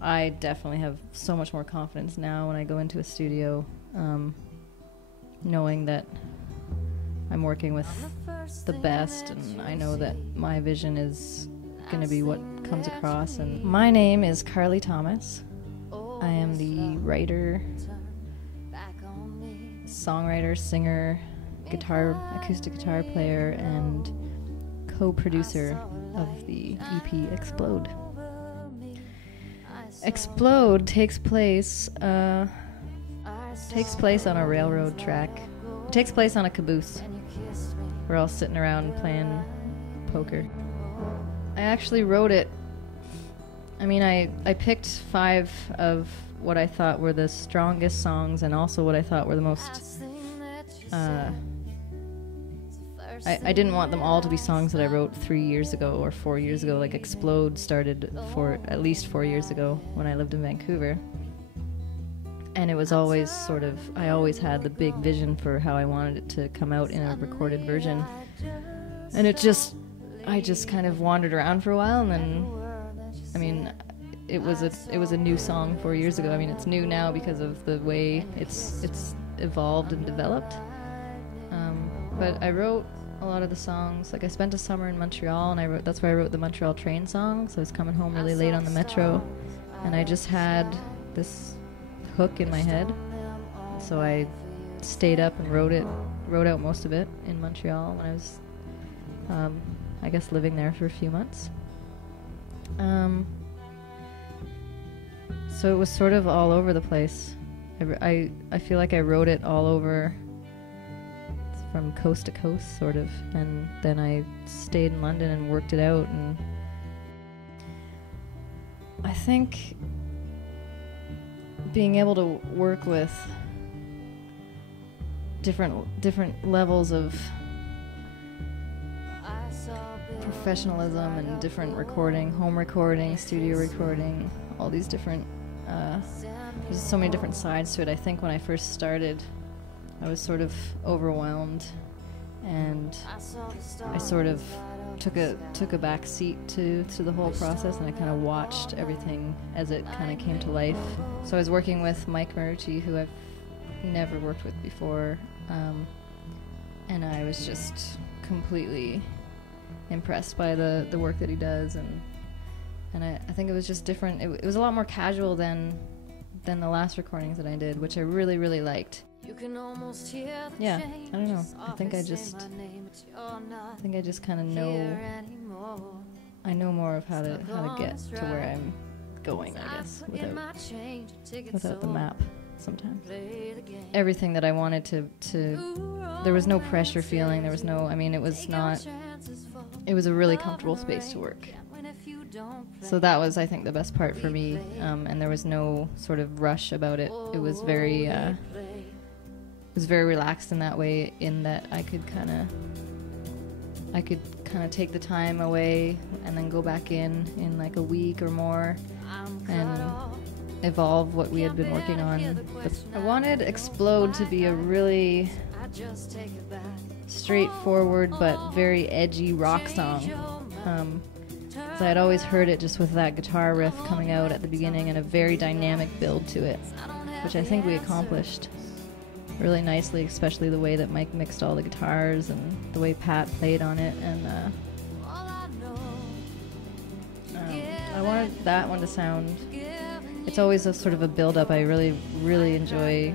I definitely have so much more confidence now when I go into a studio, knowing that I'm working with the best, and I know that my vision is going to be what comes across. And my name is Carly Thomas. I am the writer, songwriter, singer, acoustic guitar player, and co-producer of the EP Explode. Explode takes place on a railroad track. It takes place on a caboose. We're all sitting around playing poker. I actually wrote it. I mean, I picked 5 of what I thought were the strongest songs, and also what I thought were the most... I didn't want them all to be songs that I wrote 3 years ago or 4 years ago. Like Explode started at least 4 years ago when I lived in Vancouver. And it was always sort of, I always had the big vision for how I wanted it to come out in a recorded version. And I just kind of wandered around for a while, and then, I mean, it was a new song 4 years ago. I mean, it's new now because of the way it's evolved and developed. But I wrote a lot of the songs. Like, I spent a summer in Montreal, and that's where I wrote the Montreal train song. So I was coming home really late on the metro, and I just had this hook in my head. So I stayed up and wrote out most of it in Montreal when I was, I guess, living there for a few months. So it was sort of all over the place. I feel like I wrote it all over, from coast to coast, sort of, and then I stayed in London and worked it out. And I think being able to work with different levels of professionalism and different recording, home recording, studio recording, all these different, there's so many different sides to it. I think when I first started, I was sort of overwhelmed, and I sort of took a back seat to the whole process, and I kind of watched everything as it kind of came to life. So I was working with Mike Marucci, who I've never worked with before, and I was just completely impressed by the work that he does, and I think it was just different. It was a lot more casual than the last recordings that I did, which I really, really liked. Yeah, I don't know. I think I just kind of know. I know more of how to get to where I'm going, I guess, without the map sometimes. Everything that I wanted to there was no pressure feeling. There was no, I mean, it was a really comfortable space to work. So that was, I think, the best part for me, and there was no sort of rush about it. It was very relaxed in that way, in that I could kind of take the time away and then go back in like a week or more and evolve what we had been working on. I wanted Explode to be a really straightforward but very edgy rock song. So I'd always heard it just with that guitar riff coming out at the beginning and a very dynamic build to it, which I think we accomplished really nicely, especially the way that Mike mixed all the guitars and the way Pat played on it. And I wanted that one to sound, it's always a sort of a build-up. I really, really enjoy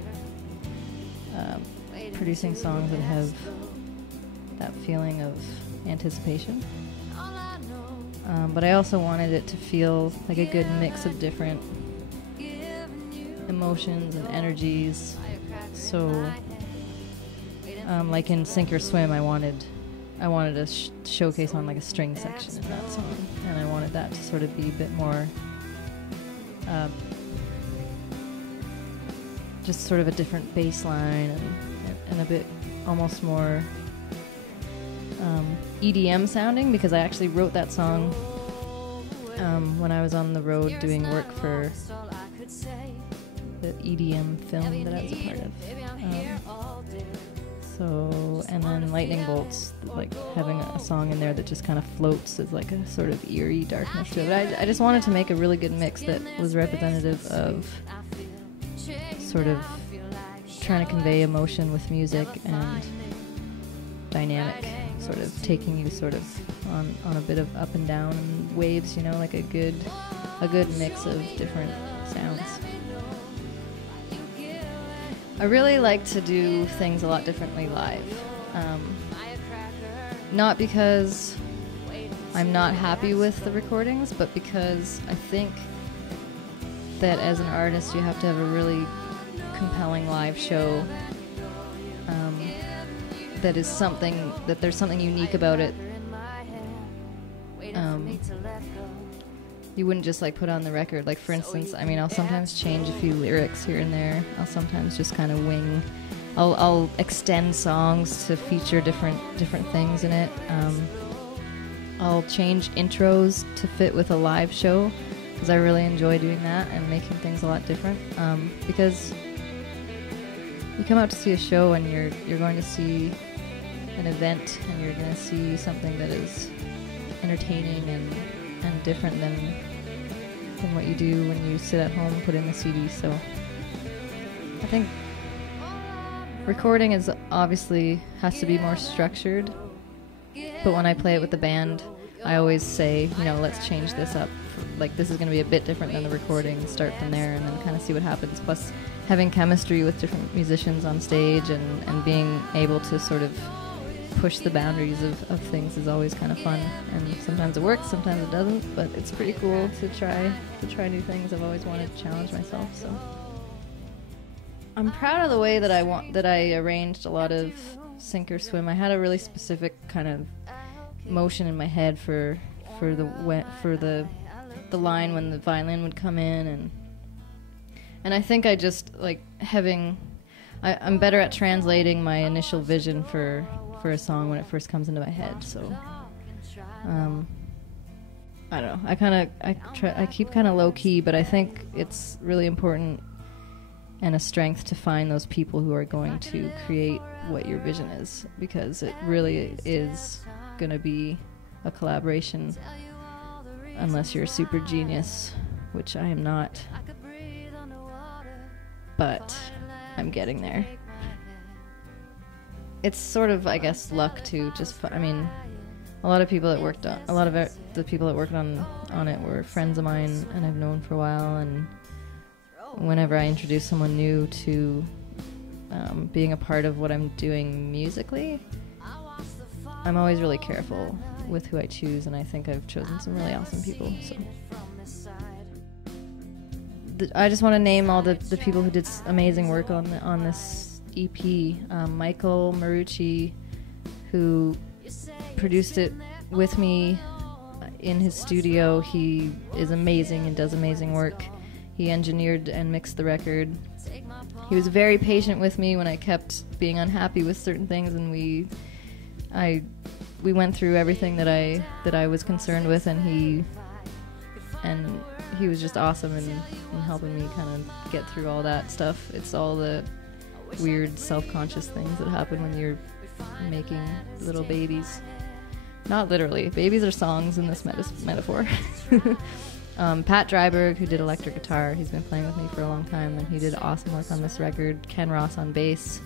producing songs that have that feeling of anticipation. But I also wanted it to feel like a good mix of different emotions and energies. So, like in Sink or Swim, I wanted to showcase on like a string section in that song, and I wanted that to sort of be a bit more, just sort of a different bass line and a bit almost more EDM sounding, because I actually wrote that song when I was on the road doing work for the EDM film that I was a part of. So So, and then lightning bolts, like having a song in there that just kind of floats as like a sort of eerie darkness to it. But I just wanted to make a really good mix that was representative of sort of trying to convey emotion with music and dynamic, sort of taking you sort of on a bit of up and down waves, you know, like a good mix of different sounds. I really like to do things a lot differently live. Not because I'm not happy with the recordings, but because I think that as an artist you have to have a really compelling live show that is something, that there's something unique about it. You wouldn't just like put on the record, like for instance, I mean, I'll sometimes change a few lyrics here and there. I'll sometimes just kind of wing. I'll extend songs to feature different things in it. I'll change intros to fit with a live show because I really enjoy doing that and making things a lot different. Because you come out to see a show and you're going to see an event and you're going to see something that is entertaining and different than what you do when you sit at home and put in the CD. So I think recording is obviously has to be more structured, but when I play it with the band, I always say, you know, let's change this up. Like, this is going to be a bit different than the recording. Start from there and then kind of see what happens. Plus, having chemistry with different musicians on stage and being able to sort of push the boundaries of things is always kind of fun. And sometimes it works, sometimes it doesn't, but it's pretty cool to try new things. I've always wanted to challenge myself, so I'm proud of the way that I arranged a lot of Sink or Swim. I had a really specific kind of motion in my head for the line when the violin would come in, and I think I just like I'm better at translating my initial vision for a song when it first comes into my head. So I don't know. I keep kind of low key, but I think it's really important and a strength to find those people who are going to create what your vision is, because it really is going to be a collaboration unless you're a super genius, which I am not, but I'm getting there. It's sort of, I guess, luck too. I mean, a lot of the people that worked on it were friends of mine and I've known for a while, and whenever I introduce someone new to being a part of what I'm doing musically, I'm always really careful with who I choose, and I think I've chosen some really awesome people. So I just want to name all the people who did amazing work on this EP. Michael Marucci, who produced it with me in his studio. He is amazing and does amazing work. He engineered and mixed the record. He was very patient with me when I kept being unhappy with certain things, and we went through everything that I was concerned with, and he was just awesome in helping me kind of get through all that stuff. It's all the weird self-conscious things that happen when you're making little babies. Not literally. Babies are songs in this metaphor. Pat Dryberg, who did electric guitar, he's been playing with me for a long time, and he did awesome work on this record. Ken Ross on bass.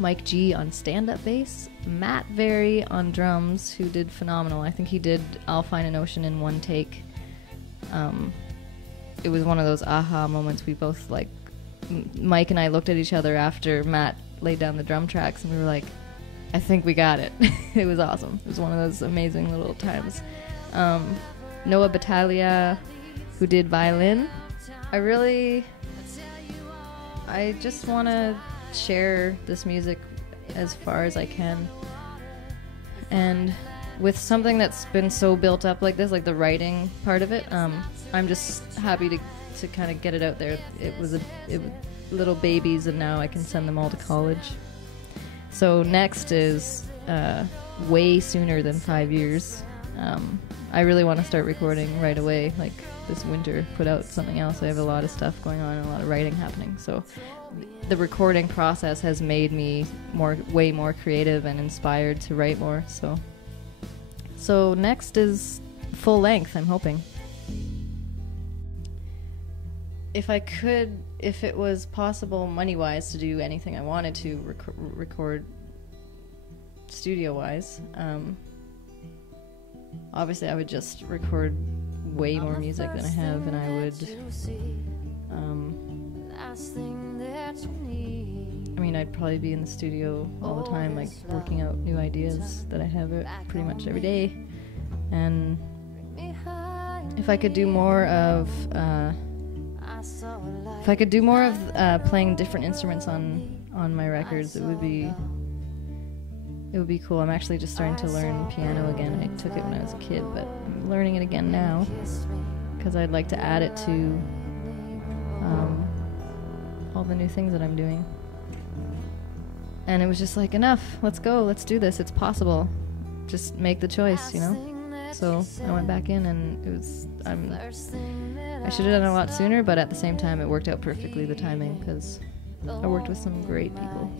Mike G on stand-up bass. Matt Very on drums, who did phenomenal. I think he did I'll Find an Ocean in one take. It was one of those aha moments. We both, like, Mike and I looked at each other after Matt laid down the drum tracks, and we were like, I think we got it. It was awesome. It was one of those amazing little times. Noah Battaglia, who did violin. I just want to share this music as far as I can. And with something that's been so built up like this, like the writing part of it, I'm just happy to kind of get it out there. It was little babies, and now I can send them all to college. So next is way sooner than 5 years. I really want to start recording right away, like this winter, put out something else. I have a lot of stuff going on and a lot of writing happening. So the recording process has made me way more creative and inspired to write more. So next is full length, I'm hoping. If it was possible money-wise to do anything I wanted to record studio-wise, obviously I would just record way more music than I have, and I would, I'd probably be in the studio all the time, like working out new ideas that I have pretty much every day. And if I could do more of playing different instruments on my records, it would be cool. I'm actually just starting to learn piano again. I took it when I was a kid, but I'm learning it again now because I'd like to add it to all the new things that I'm doing. And it was just like, enough, let's go, let's do this, it's possible. Just make the choice, you know? So I went back in, and I should have done it a lot sooner, but at the same time it worked out perfectly, the timing, because I worked with some great people.